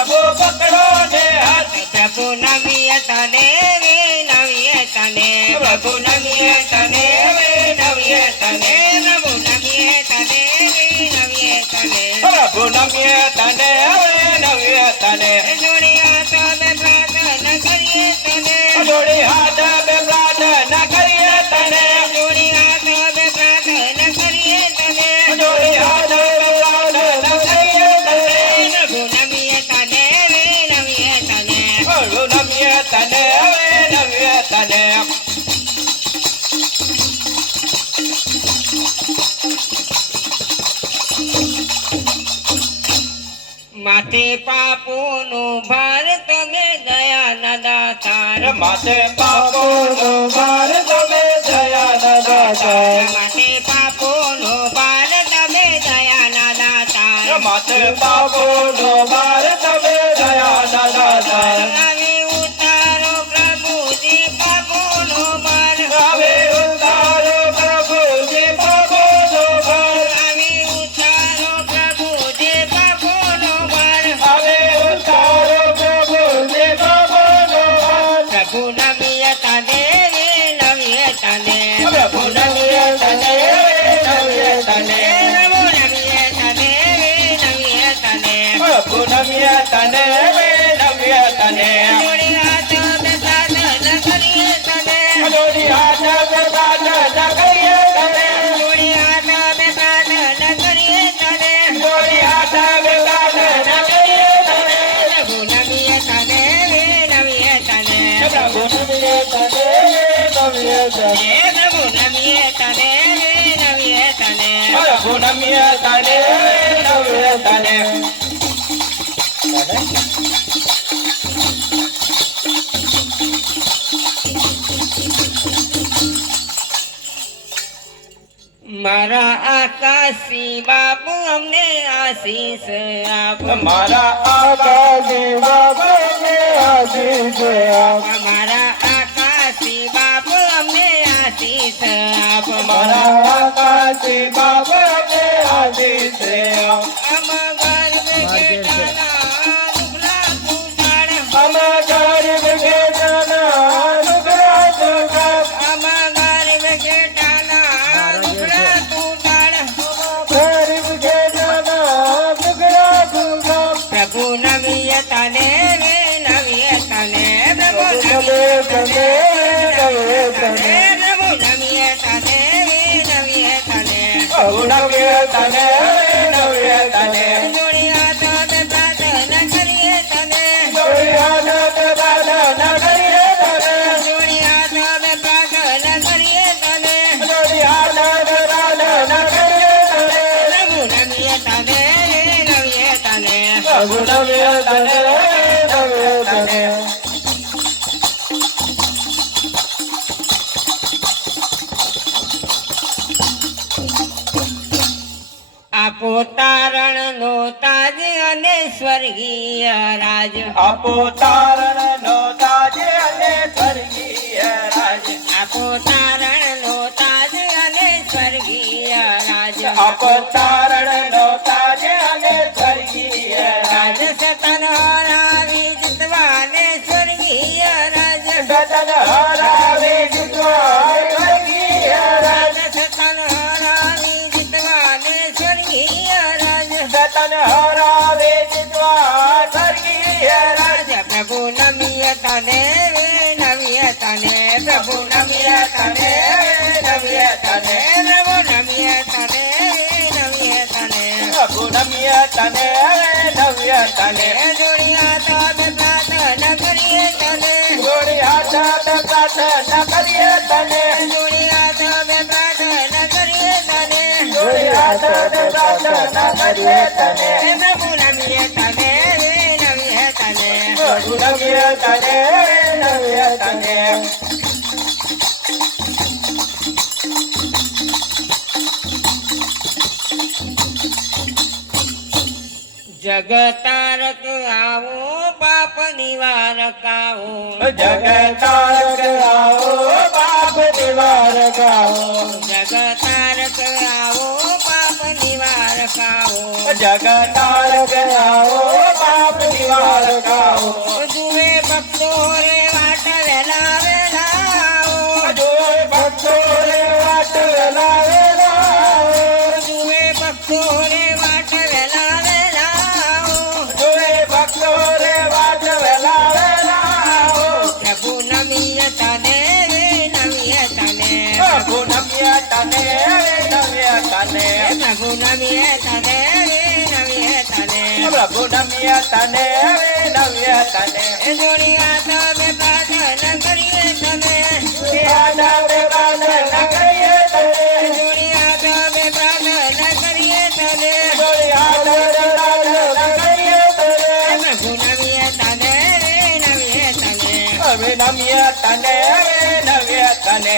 પ્રભુ પકડો ને હાથ પ્રભુ નમીએ તને વિનવીએ તને પ્રભુ નમીએ તને વિનવીએ તને પ્રભુ નમીએ તને વિનવીએ તને પ્રભુ નમીએ તને વિનવીએ તને જોડી હાથ બે પ્રાર્થના કરીએ તને જોડી હાથ બે પ્રાર્થના કરીએ તને જોડી હાથ બે પ્રાર્થના કરીએ તને જોડી હાથ બે પ્રાર્થના કરીએ તને પ્રભુ નમીએ તને વિનવીએ તને પ્રભુ નમીએ તને વિનવીએ તને માથે પાપોનું ભાર તમે દયાના દાતાર માથે પાપોનો ભાર તમે દયાના દાતાર માથે પાપોનો ભાર તમે દયાના દાતાર માથે પાપોનો ભાર તમે દયાના દાતાર હવે ઉતારો પ્રભુજી પાપોનો ભાર હવે ઉતારો પ્રભુજી પાપોનો ભાર હવે ઉતારો પ્રભુજી પાપોનો ભાર હવે ઉતારો પ્રભુજી પાપોનો ભાર પ્રભુ નમીએ તને વિનવીએ તને પ્રભુ નમીએ તને વિનવીએ તને પ્રભુ નમીએ તને વિનવીએ તને પ્રભુ નમીએ તને વિનવીએ તને જોડી હાથ બે પ્રાર્થના કરીએ તને જોડી હાથ બે પ્રાર્થના કરીએ તને જોડી હાથ બે પ્રાર્થના કરીએ તને જોડી હાથ બે પ્રાર્થના કરીએ તને પ્રભુ નમીએ તને વિનવીએ તને પ્રભુ નમીએ તને વિનવીએ તને પ્રભુ નમીએ તને વિનવીએ તને પ્રભુ નમીએ તને વિનવીએ તને મારા આકાશી બાપુ અમને આશીષ આપ મારા આકાશી બાપુને આશીષ આપ મારા આકાશી બાપુ અમને આશીષ આપ મારા આકાશી બાપુને આશીષ આપ આમાં ગર્ભ બેટાના દુખલા તુટાડ અમા ગરીબ ઘેટાના લુગડા તુકાપ આમાં ગર્ભ બેટાના દુખલા તુટાડ ગરીબ ઘેટાના લુગડા તુકાપ પ્રભુ નમીએ તને વિનવીએ તને પ્રભુ નમીએ નમીએ તને વિનવીએ તને પ્રભુ નમીએ તને વિનવીએ તને પ્રભુ નમીએ તને વિનવીએ તને જોડી હાથ બે પ્રાર્થના કરીએ તને જોડી હાથ બે પ્રાર્થના કરીએ તને જોડી હાથ બે પ્રાર્થના કરીએ તને જોડી હાથ બે પ્રાર્થના કરીએ તને પ્રભુ નમીએ તને વિનવીએ તને પ્રભુ નમીએ તને વિનવીએ તને આપો તારણ નો તાજ અને સ્વર્ગીય રાજ આપો તારણ નો તાજ અને સ્વર્ગીય રાજ આપો તારણ નો તાજ અને સ્વર્ગીય રાજ આપો તારણ નો તાજ અને સ્વર્ગીય રાજ રાજ સતન હરાવી જીતવાને સ્વર્ગીય રાજ સતન હરાવી જીતવા સ્વર્ગીય રાજ સતન હરાવી જીતવાને સ્વર્ગીય રાજ સતન હરાવી જીતવા સ્વર્ગીય રાજ પ્રભુ નમીએ તને વિનવીએ તને પ્રભુ નમીએ તને વિનવીએ તને પ્રભુ નમીએ તને વિનવીએ તને પ્રભુ નમીએ તને વિનવીએ તને જોડી હાથ બે પ્રાર્થના કરીએ તને જોડી હાથ બે પ્રાર્થના કરીએ તને જોડી હાથ બે પ્રાર્થના કરીએ તને જોડી હાથ બે પ્રાર્થના કરીએ તને પ્રભુ નમીએ તને વિનવીએ તને પ્રભુ નમીએ તને વિનવીએ તને જગતારક આવો પાપ નિવારક આવો જગતારક આવો પાપ નિવારક આવો જગતારક આવો પાપ નિવારક આવો જગતારક આવો પાપ નિવારક તને હવે નવ્ય તને પ્રભુ નમીએ તને નમીએ તને પ્રભુ નમ્ય તને હવે નવ્ય તને જોડી હાથ બે પ્રાર્થના કરીએ તને આડા બે પ્રાર્થના કરીએ તને જોડી હાથ બે પ્રાર્થના કરીએ તને જોડી હાથ બે પ્રાર્થના કરીએ તને પ્રભુ નમીએ તને નમીએ તને હવે નમ્ય તને હવે નવ્ય તને